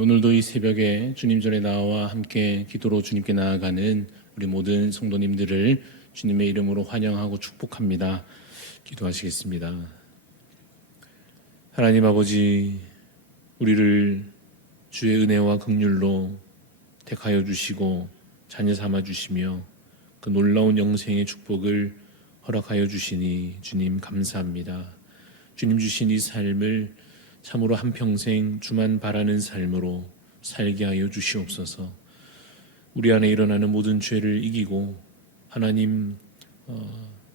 오늘도 이 새벽에 주님 전에 나와 함께 기도로 주님께 나아가는 우리 모든 성도님들을 주님의 이름으로 환영하고 축복합니다. 기도하시겠습니다. 하나님 아버지, 우리를 주의 은혜와 긍휼로 택하여 주시고 자녀 삼아 주시며 그 놀라운 영생의 축복을 허락하여 주시니 주님 감사합니다. 주님 주신 이 삶을 참으로 한평생 주만 바라는 삶으로 살게 하여 주시옵소서. 우리 안에 일어나는 모든 죄를 이기고 하나님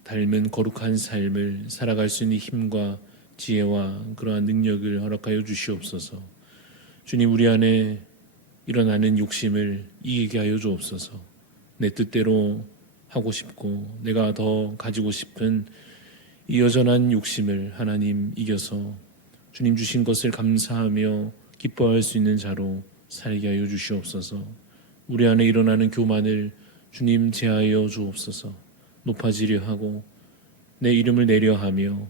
닮은 거룩한 삶을 살아갈 수 있는 힘과 지혜와 그러한 능력을 허락하여 주시옵소서. 주님, 우리 안에 일어나는 욕심을 이기게 하여 주옵소서. 내 뜻대로 하고 싶고 내가 더 가지고 싶은 이 여전한 욕심을 하나님 이겨서 주님 주신 것을 감사하며 기뻐할 수 있는 자로 살게 하여 주시옵소서. 우리 안에 일어나는 교만을 주님 제하여 주옵소서. 높아지려 하고 내 이름을 내려 하며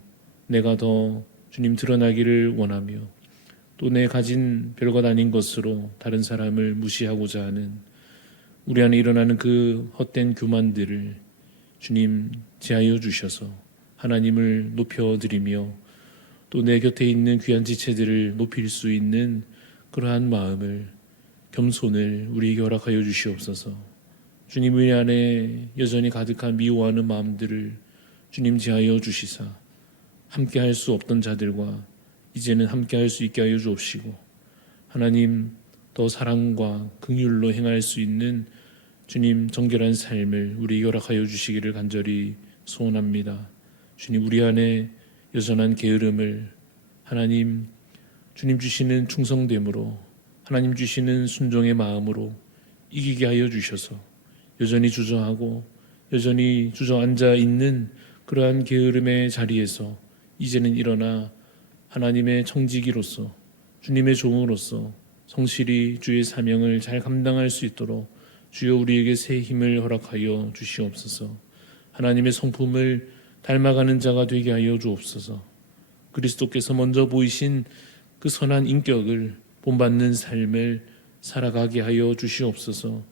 내가 더 주님 드러나기를 원하며 또 내 가진 별것 아닌 것으로 다른 사람을 무시하고자 하는 우리 안에 일어나는 그 헛된 교만들을 주님 제하여 주셔서 하나님을 높여드리며 또 내 곁에 있는 귀한 지체들을 높일 수 있는 그러한 마음을, 겸손을 우리에게 허락하여 주시옵소서. 주님, 우리 안에 여전히 가득한 미워하는 마음들을 주님 제하여 주시사 함께 할 수 없던 자들과 이제는 함께 할 수 있게 하여 주옵시고 하나님 더 사랑과 긍휼로 행할 수 있는 주님 정결한 삶을 우리에게 허락하여 주시기를 간절히 소원합니다. 주님, 우리 안에 여전한 게으름을 하나님 주님 주시는 충성됨으로 하나님 주시는 순종의 마음으로 이기게 하여 주셔서 여전히 주저하고 여전히 주저앉아 있는 그러한 게으름의 자리에서 이제는 일어나 하나님의 청지기로서 주님의 종으로서 성실히 주의 사명을 잘 감당할 수 있도록 주여 우리에게 새 힘을 허락하여 주시옵소서. 하나님의 성품을 닮아가는 자가 되게 하여 주옵소서. 그리스도께서 먼저 보이신 그 선한 인격을 본받는 삶을 살아가게 하여 주시옵소서.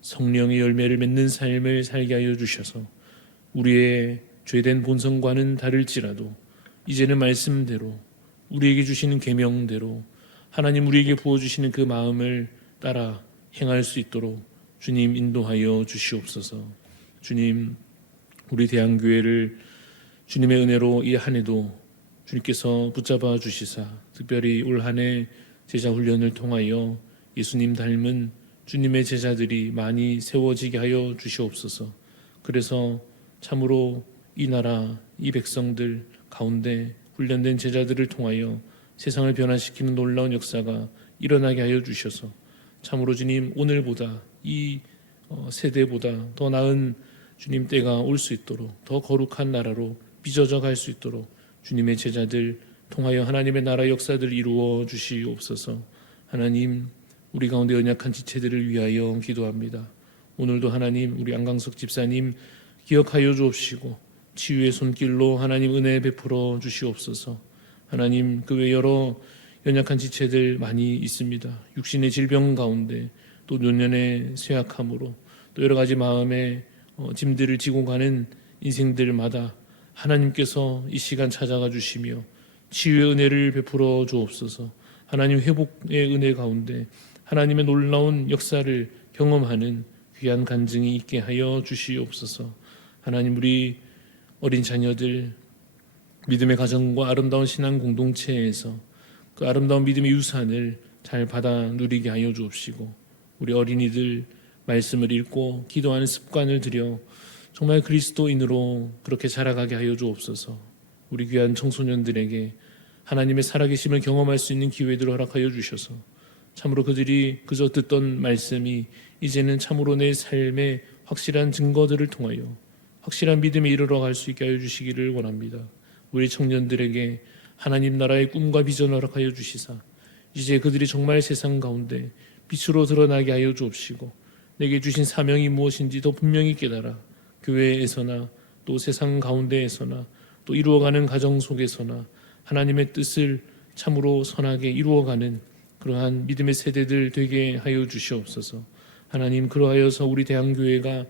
성령의 열매를 맺는 삶을 살게 하여 주셔서 우리의 죄된 본성과는 다를지라도 이제는 말씀대로 우리에게 주시는 계명대로 하나님 우리에게 부어주시는 그 마음을 따라 행할 수 있도록 주님 인도하여 주시옵소서. 주님, 우리 대한교회를 주님의 은혜로 이 한 해도 주님께서 붙잡아 주시사 특별히 올 한 해 제자 훈련을 통하여 예수님 닮은 주님의 제자들이 많이 세워지게 하여 주시옵소서. 그래서 참으로 이 나라, 이 백성들 가운데 훈련된 제자들을 통하여 세상을 변화시키는 놀라운 역사가 일어나게 하여 주셔서 참으로 주님 오늘보다 이 세대보다 더 나은 주님 때가 올 수 있도록 더 거룩한 나라로 빚어져 갈 수 있도록 주님의 제자들 통하여 하나님의 나라 역사들을 이루어 주시옵소서. 하나님, 우리 가운데 연약한 지체들을 위하여 기도합니다. 오늘도 하나님 우리 안강석 집사님 기억하여 주옵시고 치유의 손길로 하나님 은혜 베풀어 주시옵소서. 하나님, 그 외 여러 연약한 지체들 많이 있습니다. 육신의 질병 가운데 또 노년의 쇠약함으로 또 여러 가지 마음의 짐들을 지고 가는 인생들마다 하나님께서 이 시간 찾아가 주시며 치유의 은혜를 베풀어 주옵소서. 하나님 회복의 은혜 가운데 하나님의 놀라운 역사를 경험하는 귀한 간증이 있게 하여 주시옵소서. 하나님, 우리 어린 자녀들 믿음의 가정과 아름다운 신앙 공동체에서 그 아름다운 믿음의 유산을 잘 받아 누리게 하여 주옵시고 우리 어린이들 말씀을 읽고 기도하는 습관을 들여 정말 그리스도인으로 그렇게 자라가게 하여 주옵소서. 우리 귀한 청소년들에게 하나님의 살아계심을 경험할 수 있는 기회들을 허락하여 주셔서 참으로 그들이 그저 듣던 말씀이 이제는 참으로 내 삶의 확실한 증거들을 통하여 확실한 믿음에 이르러 갈 수 있게 하여 주시기를 원합니다. 우리 청년들에게 하나님 나라의 꿈과 비전을 허락하여 주시사 이제 그들이 정말 세상 가운데 빛으로 드러나게 하여 주옵시고 내게 주신 사명이 무엇인지 더 분명히 깨달아 교회에서나 또 세상 가운데에서나 또 이루어가는 가정 속에서나 하나님의 뜻을 참으로 선하게 이루어가는 그러한 믿음의 세대들 되게 하여 주시옵소서. 하나님, 그러하여서 우리 대한교회가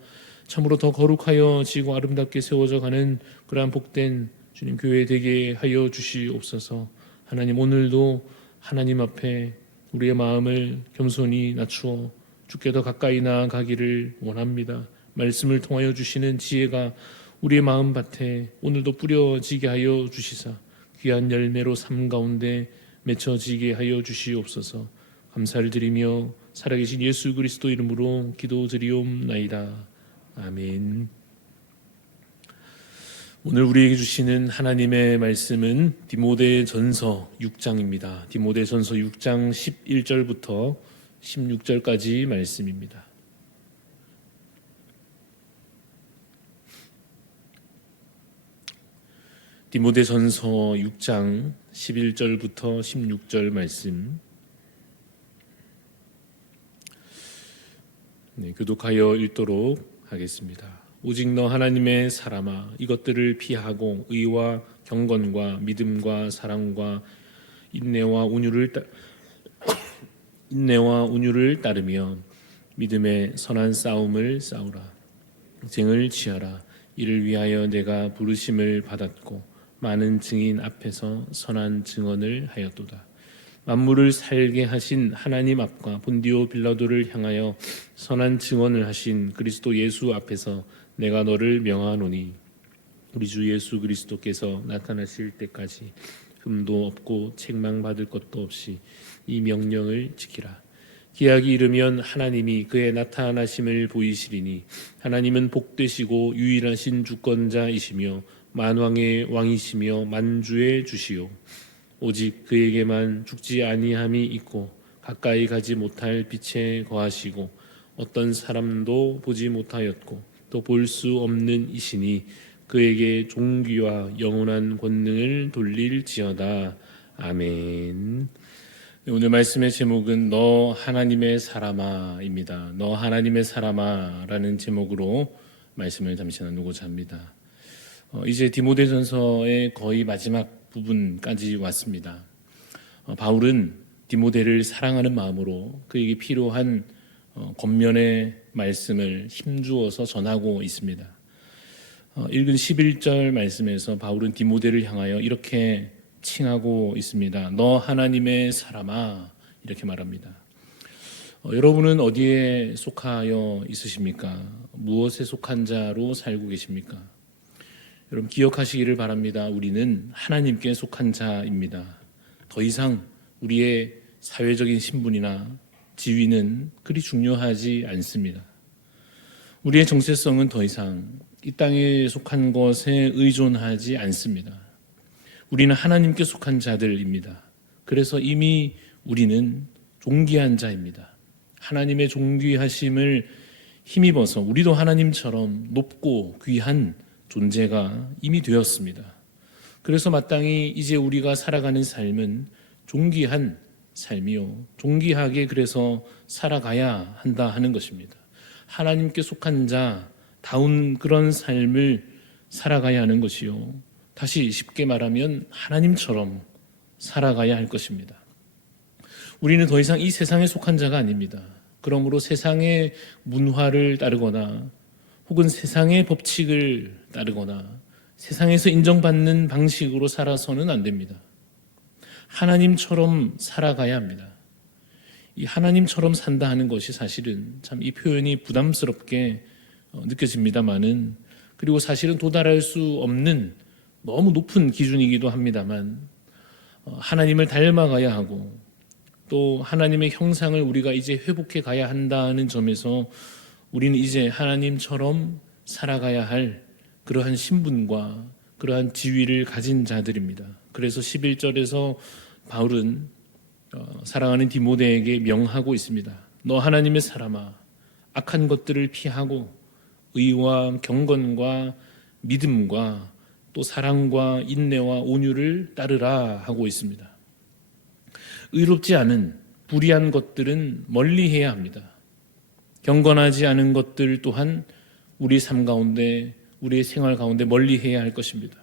참으로 더 거룩하여지고 아름답게 세워져 가는 그러한 복된 주님 교회 되게 하여 주시옵소서. 하나님, 오늘도 하나님 앞에 우리의 마음을 겸손히 낮추어 주께 더 가까이 나아가기를 원합니다. 말씀을 통하여 주시는 지혜가 우리의 마음밭에 오늘도 뿌려지게 하여 주시사 귀한 열매로 삶 가운데 맺혀지게 하여 주시옵소서. 감사를 드리며 살아계신 예수 그리스도 이름으로 기도드리옵나이다. 아멘. 오늘 우리에게 주시는 하나님의 말씀은 디모데전서 6장입니다. 디모데전서 6장 11절부터 16절까지 말씀입니다. 디모데전서 6장 11절부터 16절 말씀, 교독하여 읽도록 하겠습니다. 오직 너 하나님의 사람아, 이것들을 피하고 의와 경건과 믿음과 사랑과 인내와 온유를 따르며 믿음의 선한 싸움을 싸우라. 쟁을 취하라. 이를 위하여 내가 부르심을 받았고 많은 증인 앞에서 선한 증언을 하였도다. 만물을 살게 하신 하나님 앞과 본디오 빌라도를 향하여 선한 증언을 하신 그리스도 예수 앞에서 내가 너를 명하노니 우리 주 예수 그리스도께서 나타나실 때까지 흠도 없고 책망받을 것도 없이 이 명령을 지키라. 기약이 이르면 하나님이 그의 나타나심을 보이시리니 하나님은 복되시고 유일하신 주권자이시며 만왕의 왕이시며 만주의 주시요 오직 그에게만 죽지 아니함이 있고 가까이 가지 못할 빛에 거하시고 어떤 사람도 보지 못하였고 또 볼 수 없는 이시니 그에게 존귀와 영원한 권능을 돌릴지어다. 아멘. 오늘 말씀의 제목은 너 하나님의 사람아입니다. 너 하나님의 사람아라는 제목으로 말씀을 잠시 나누고자 합니다. 이제 디모데전서의 거의 마지막 부분까지 왔습니다. 바울은 디모데를 사랑하는 마음으로 그에게 필요한 권면의 말씀을 힘주어서 전하고 있습니다. 읽은 11절 말씀에서 바울은 디모데를 향하여 이렇게 칭하고 있습니다. 너 하나님의 사람아, 이렇게 말합니다. 여러분은 어디에 속하여 있으십니까? 무엇에 속한 자로 살고 계십니까? 여러분 기억하시기를 바랍니다. 우리는 하나님께 속한 자입니다. 더 이상 우리의 사회적인 신분이나 지위는 그리 중요하지 않습니다. 우리의 정체성은 더 이상 이 땅에 속한 것에 의존하지 않습니다. 우리는 하나님께 속한 자들입니다. 그래서 이미 우리는 존귀한 자입니다. 하나님의 존귀하심을 힘입어서 우리도 하나님처럼 높고 귀한 존재가 이미 되었습니다. 그래서 마땅히 이제 우리가 살아가는 삶은 존귀한 삶이요, 존귀하게 그래서 살아가야 한다 하는 것입니다. 하나님께 속한 자다운 그런 삶을 살아가야 하는 것이요, 다시 쉽게 말하면 하나님처럼 살아가야 할 것입니다. 우리는 더 이상 이 세상에 속한 자가 아닙니다. 그러므로 세상의 문화를 따르거나 혹은 세상의 법칙을 따르거나 세상에서 인정받는 방식으로 살아서는 안 됩니다. 하나님처럼 살아가야 합니다. 이 하나님처럼 산다 하는 것이 사실은 참 이 표현이 부담스럽게 느껴집니다만은, 그리고 사실은 도달할 수 없는 너무 높은 기준이기도 합니다만, 하나님을 닮아가야 하고 또 하나님의 형상을 우리가 이제 회복해 가야 한다는 점에서 우리는 이제 하나님처럼 살아가야 할 그러한 신분과 그러한 지위를 가진 자들입니다. 그래서 11절에서 바울은 사랑하는 디모데에게 명하고 있습니다. 너 하나님의 사람아, 악한 것들을 피하고 의와 경건과 믿음과 또 사랑과 인내와 온유를 따르라 하고 있습니다. 의롭지 않은 불의한 것들은 멀리해야 합니다. 경건하지 않은 것들 또한 우리 삶 가운데, 우리의 생활 가운데 멀리해야 할 것입니다.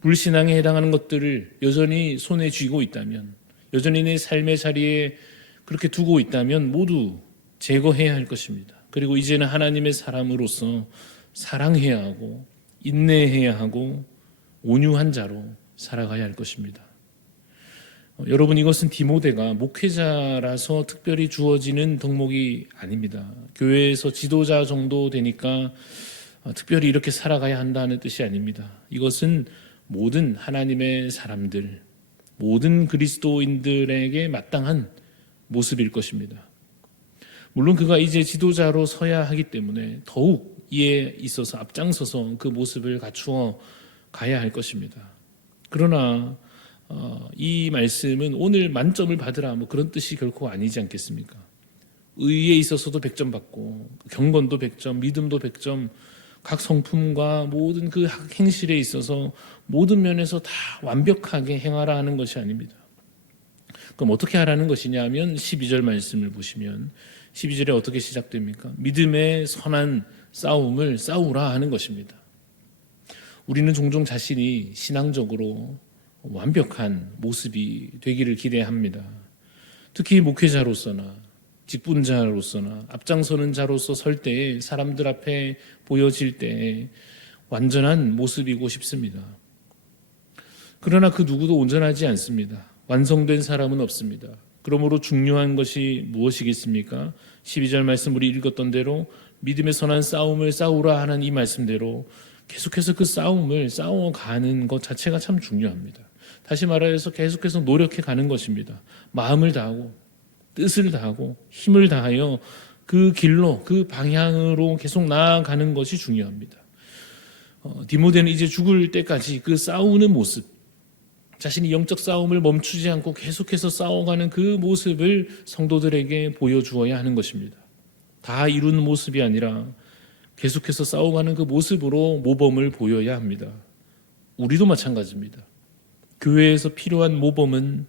불신앙에 해당하는 것들을 여전히 손에 쥐고 있다면, 여전히 내 삶의 자리에 그렇게 두고 있다면 모두 제거해야 할 것입니다. 그리고 이제는 하나님의 사람으로서 사랑해야 하고 인내해야 하고 온유한 자로 살아가야 할 것입니다. 여러분, 이것은 디모데가 목회자라서 특별히 주어지는 덕목이 아닙니다. 교회에서 지도자 정도 되니까 특별히 이렇게 살아가야 한다는 뜻이 아닙니다. 이것은 모든 하나님의 사람들, 모든 그리스도인들에게 마땅한 모습일 것입니다. 물론 그가 이제 지도자로 서야 하기 때문에 더욱 이에 있어서 앞장서서 그 모습을 갖추어 가야 할 것입니다. 그러나 이 말씀은 오늘 만점을 받으라 뭐 그런 뜻이 결코 아니지 않겠습니까? 의에 있어서도 100점 받고 경건도 100점, 믿음도 100점, 각 성품과 모든 그 행실에 있어서 모든 면에서 다 완벽하게 행하라 하는 것이 아닙니다. 그럼 어떻게 하라는 것이냐 하면 12절 말씀을 보시면 12절에 어떻게 시작됩니까? 믿음의 선한 싸움을 싸우라 하는 것입니다. 우리는 종종 자신이 신앙적으로 완벽한 모습이 되기를 기대합니다. 특히 목회자로서나 직분자로서나 앞장서는 자로서 설 때에 사람들 앞에 보여질 때에 완전한 모습이고 싶습니다. 그러나 그 누구도 온전하지 않습니다. 완성된 사람은 없습니다. 그러므로 중요한 것이 무엇이겠습니까? 12절 말씀 우리 읽었던 대로 믿음의 선한 싸움을 싸우라 하는 이 말씀대로 계속해서 그 싸움을 싸워가는 것 자체가 참 중요합니다. 다시 말해서 계속해서 노력해 가는 것입니다. 마음을 다하고 뜻을 다하고 힘을 다하여 그 길로 그 방향으로 계속 나아가는 것이 중요합니다. 디모데는 이제 죽을 때까지 그 싸우는 모습, 자신이 영적 싸움을 멈추지 않고 계속해서 싸워가는 그 모습을 성도들에게 보여주어야 하는 것입니다. 다 이루는 모습이 아니라 계속해서 싸워가는 그 모습으로 모범을 보여야 합니다. 우리도 마찬가지입니다. 교회에서 필요한 모범은,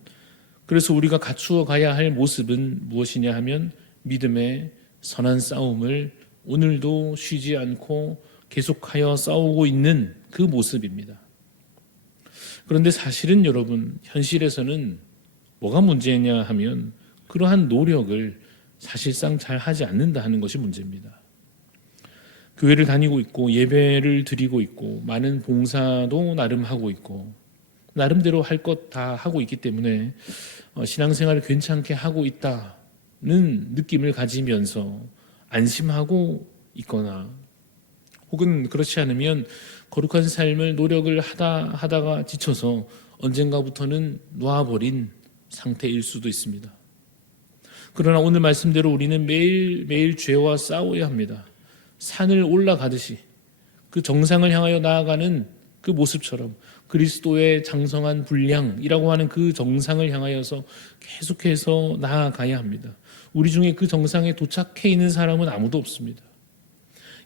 그래서 우리가 갖추어 가야 할 모습은 무엇이냐 하면 믿음의 선한 싸움을 오늘도 쉬지 않고 계속하여 싸우고 있는 그 모습입니다. 그런데 사실은 여러분, 현실에서는 뭐가 문제냐 하면 그러한 노력을 사실상 잘 하지 않는다 하는 것이 문제입니다. 교회를 다니고 있고 예배를 드리고 있고 많은 봉사도 나름 하고 있고 나름대로 할 것 다 하고 있기 때문에 신앙생활을 괜찮게 하고 있다는 느낌을 가지면서 안심하고 있거나 혹은 그렇지 않으면 거룩한 삶을 노력을 하다가 지쳐서 언젠가부터는 놔버린 상태일 수도 있습니다. 그러나 오늘 말씀대로 우리는 매일매일 죄와 싸워야 합니다. 산을 올라가듯이 그 정상을 향하여 나아가는 그 모습처럼 그리스도의 장성한 분량이라고 하는 그 정상을 향하여서 계속해서 나아가야 합니다. 우리 중에 그 정상에 도착해 있는 사람은 아무도 없습니다.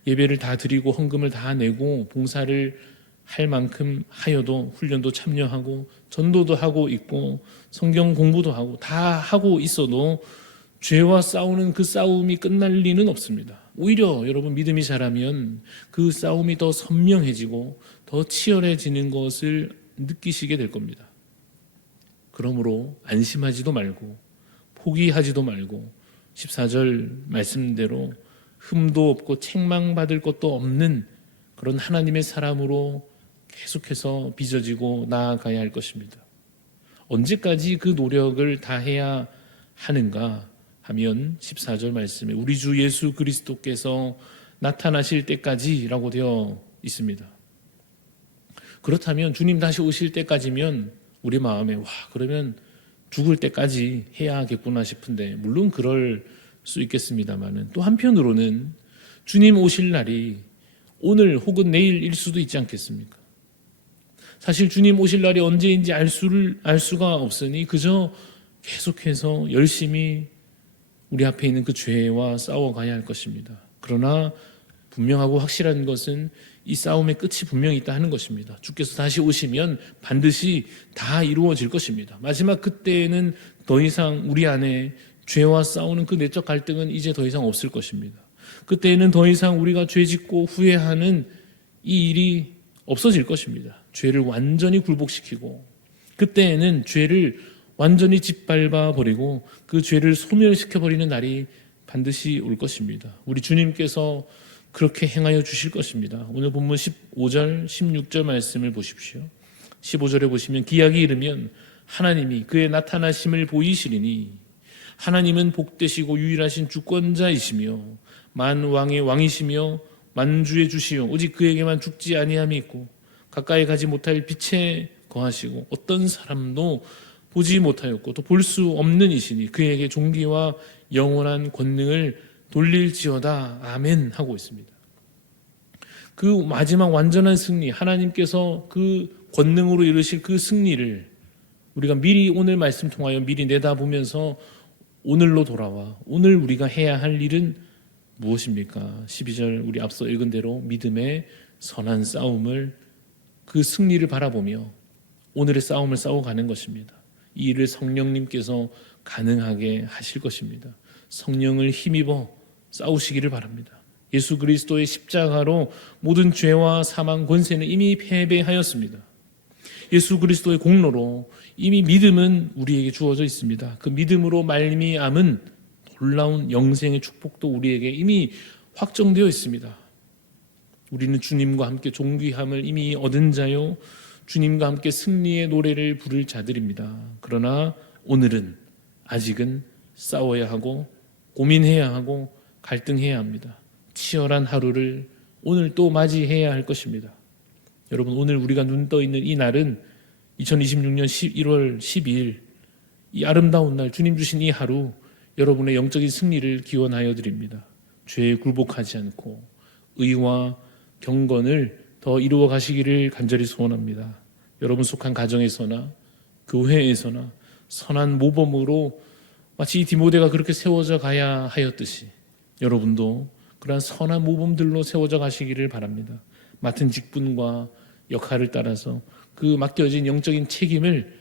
예배를 다 드리고 헌금을 다 내고 봉사를 할 만큼 하여도 훈련도 참여하고 전도도 하고 있고 성경 공부도 하고 다 하고 있어도 죄와 싸우는 그 싸움이 끝날 리는 없습니다. 오히려 여러분 믿음이 자라면 그 싸움이 더 선명해지고 더 치열해지는 것을 느끼시게 될 겁니다. 그러므로 안심하지도 말고 포기하지도 말고 14절 말씀대로 흠도 없고 책망받을 것도 없는 그런 하나님의 사람으로 계속해서 빚어지고 나아가야 할 것입니다. 언제까지 그 노력을 다해야 하는가 하면 14절 말씀에 우리 주 예수 그리스도께서 나타나실 때까지라고 되어 있습니다. 그렇다면 주님 다시 오실 때까지면 우리 마음에 그러면 죽을 때까지 해야겠구나 싶은데 물론 그럴 수 있겠습니다만은 또 한편으로는 주님 오실 날이 오늘 혹은 내일일 수도 있지 않겠습니까? 사실 주님 오실 날이 언제인지 알 수가 없으니 그저 계속해서 열심히 우리 앞에 있는 그 죄와 싸워가야 할 것입니다. 그러나 분명하고 확실한 것은 이 싸움의 끝이 분명히 있다 하는 것입니다. 주께서 다시 오시면 반드시 다 이루어질 것입니다. 마지막 그때에는 더 이상 우리 안에 죄와 싸우는 그 내적 갈등은 이제 더 이상 없을 것입니다. 그때에는 더 이상 우리가 죄 짓고 후회하는 이 일이 없어질 것입니다. 죄를 완전히 굴복시키고 그때에는 죄를 완전히 짓밟아 버리고 그 죄를 소멸시켜 버리는 날이 반드시 올 것입니다. 우리 주님께서 그렇게 행하여 주실 것입니다. 오늘 본문 15절, 16절 말씀을 보십시오. 15절에 보시면 기약이 이르면 하나님이 그의 나타나심을 보이시리니 하나님은 복되시고 유일하신 주권자이시며 만왕의 왕이시며 만주의 주시요 오직 그에게만 죽지 아니함이 있고 가까이 가지 못할 빛에 거하시고 어떤 사람도 보지 못하였고 또 볼 수 없는 이시니 그에게 존귀와 영원한 권능을 돌릴지어다 아멘 하고 있습니다. 그 마지막 완전한 승리, 하나님께서 그 권능으로 이루실 그 승리를 우리가 미리 오늘 말씀 통하여 미리 내다보면서 오늘로 돌아와 오늘 우리가 해야 할 일은 무엇입니까? 12절 우리 앞서 읽은 대로 믿음의 선한 싸움을 그 승리를 바라보며 오늘의 싸움을 싸워가는 것입니다. 이 일을 성령님께서 가능하게 하실 것입니다. 성령을 힘입어 싸우시기를 바랍니다. 예수 그리스도의 십자가로 모든 죄와 사망 권세는 이미 패배하였습니다. 예수 그리스도의 공로로 이미 믿음은 우리에게 주어져 있습니다. 그 믿음으로 말미암은 놀라운 영생의 축복도 우리에게 이미 확정되어 있습니다. 우리는 주님과 함께 존귀함을 이미 얻은 자요 주님과 함께 승리의 노래를 부를 자들입니다. 그러나 오늘은 아직은 싸워야 하고 고민해야 하고 갈등해야 합니다. 치열한 하루를 오늘 또 맞이해야 할 것입니다. 여러분 오늘 우리가 눈 떠 있는 이 날은 2026년 11월 12일 이 아름다운 날 주님 주신 이 하루 여러분의 영적인 승리를 기원하여 드립니다. 죄에 굴복하지 않고 의와 경건을 더 이루어 가시기를 간절히 소원합니다. 여러분 속한 가정에서나 교회에서나 선한 모범으로 마치 이 디모데가 그렇게 세워져 가야 하였듯이 여러분도 그러한 선한 모범들로 세워져 가시기를 바랍니다. 맡은 직분과 역할을 따라서 그 맡겨진 영적인 책임을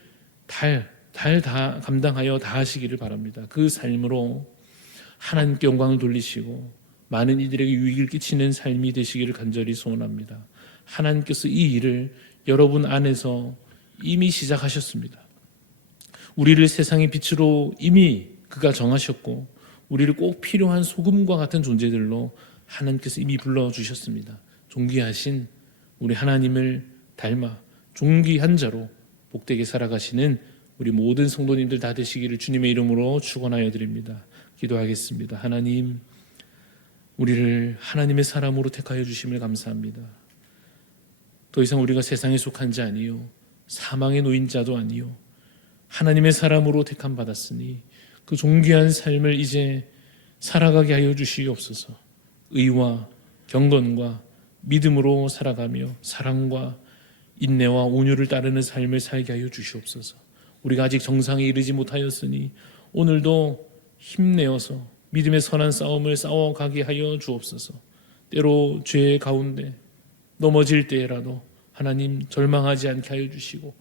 다 감당하여 다하시기를 바랍니다. 그 삶으로 하나님께 영광을 돌리시고 많은 이들에게 유익을 끼치는 삶이 되시기를 간절히 소원합니다. 하나님께서 이 일을 여러분 안에서 이미 시작하셨습니다. 우리를 세상의 빛으로 이미 그가 정하셨고 우리를 꼭 필요한 소금과 같은 존재들로 하나님께서 이미 불러주셨습니다. 존귀하신 우리 하나님을 닮아 존귀한 자로 복되게 살아가시는 우리 모든 성도님들 다 되시기를 주님의 이름으로 축원하여 드립니다. 기도하겠습니다. 하나님, 우리를 하나님의 사람으로 택하여 주심을 감사합니다. 더 이상 우리가 세상에 속한 자 아니요 사망의 노인자도 아니요 하나님의 사람으로 택함 받았으니 그 존귀한 삶을 이제 살아가게 하여 주시옵소서. 의와 경건과 믿음으로 살아가며 사랑과 인내와 온유를 따르는 삶을 살게 하여 주시옵소서. 우리가 아직 정상에 이르지 못하였으니 오늘도 힘내어서 믿음의 선한 싸움을 싸워가게 하여 주옵소서. 때로 죄 가운데 넘어질 때라도 하나님 절망하지 않게 하여 주시고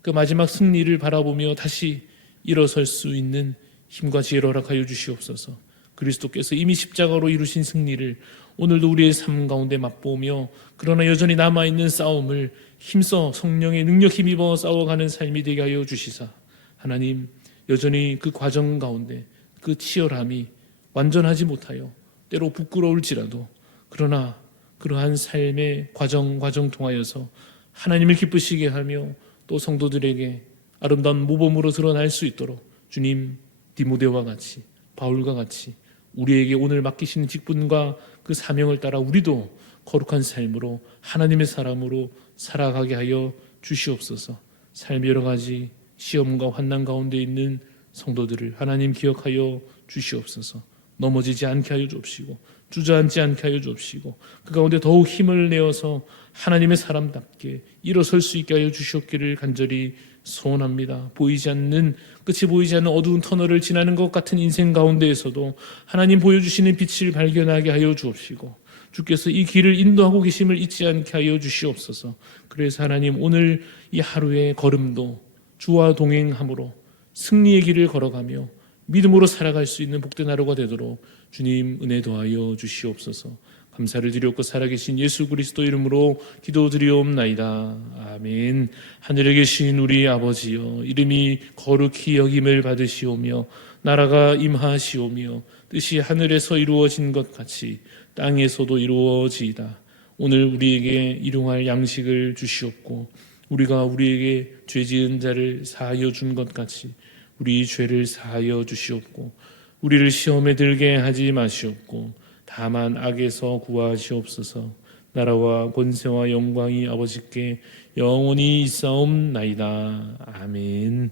그 마지막 승리를 바라보며 다시 일어설 수 있는 힘과 지혜를 허락하여 주시옵소서. 그리스도께서 이미 십자가로 이루신 승리를 오늘도 우리의 삶 가운데 맛보며 그러나 여전히 남아있는 싸움을 힘써 성령의 능력 힘입어 싸워가는 삶이 되게 하여 주시사 하나님 여전히 그 과정 가운데 그 치열함이 완전하지 못하여 때로 부끄러울지라도 그러나 그러한 삶의 과정 통하여서 하나님을 기쁘시게 하며 또 성도들에게 아름다운 모범으로 드러날 수 있도록 주님 디모데와 같이 바울과 같이 우리에게 오늘 맡기시는 직분과 그 사명을 따라 우리도 거룩한 삶으로 하나님의 사람으로 살아가게 하여 주시옵소서. 삶의 여러 가지 시험과 환난 가운데 있는 성도들을 하나님 기억하여 주시옵소서. 넘어지지 않게 하여 주옵시고 주저앉지 않게 하여 주옵시고 그 가운데 더욱 힘을 내어서 하나님의 사람답게 일어설 수 있게 하여 주시옵기를 간절히 소원합니다. 끝이 보이지 않는 어두운 터널을 지나는 것 같은 인생 가운데에서도 하나님 보여주시는 빛을 발견하게 하여 주옵시고 주께서 이 길을 인도하고 계심을 잊지 않게 하여 주시옵소서. 그래서 하나님 오늘 이 하루의 걸음도 주와 동행함으로 승리의 길을 걸어가며 믿음으로 살아갈 수 있는 복된 하루가 되도록 주님 은혜 더하여 주시옵소서. 감사를 드리옵고 살아계신 예수 그리스도 이름으로 기도드리옵나이다. 아멘. 하늘에 계신 우리 아버지여, 이름이 거룩히 여김을 받으시오며 나라가 임하시오며 뜻이 하늘에서 이루어진 것 같이 땅에서도 이루어지이다. 오늘 우리에게 일용할 양식을 주시옵고 우리가 우리에게 죄 지은 자를 사하여 준 것 같이 우리 죄를 사하여 주시옵고 우리를 시험에 들게 하지 마시옵고 다만 악에서 구하시옵소서. 나라와 권세와 영광이 아버지께 영원히 있사옵나이다. 아멘.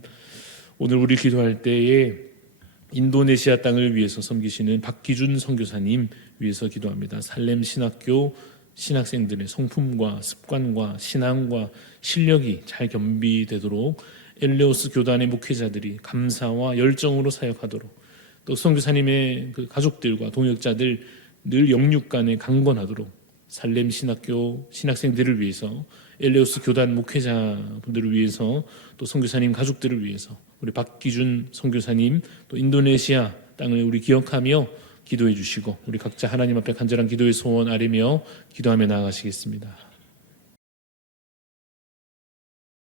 오늘 우리 기도할 때에 인도네시아 땅을 위해서 섬기시는 박기준 선교사님 위해서 기도합니다. 살렘 신학교 신학생들의 성품과 습관과 신앙과 실력이 잘 겸비되도록 엘레오스 교단의 목회자들이 감사와 열정으로 사역하도록, 또 선교사님의 그 가족들과 동역자들 늘 영육 간에 강건하도록 살렘 신학교 신학생들을 위해서, 엘레오스 교단 목회자분들을 위해서, 또 선교사님 가족들을 위해서 우리 박기준 선교사님, 또 인도네시아 땅을 우리 기억하며 기도해 주시고 우리 각자 하나님 앞에 간절한 기도의 소원 아뢰며 기도하며 나아가시겠습니다.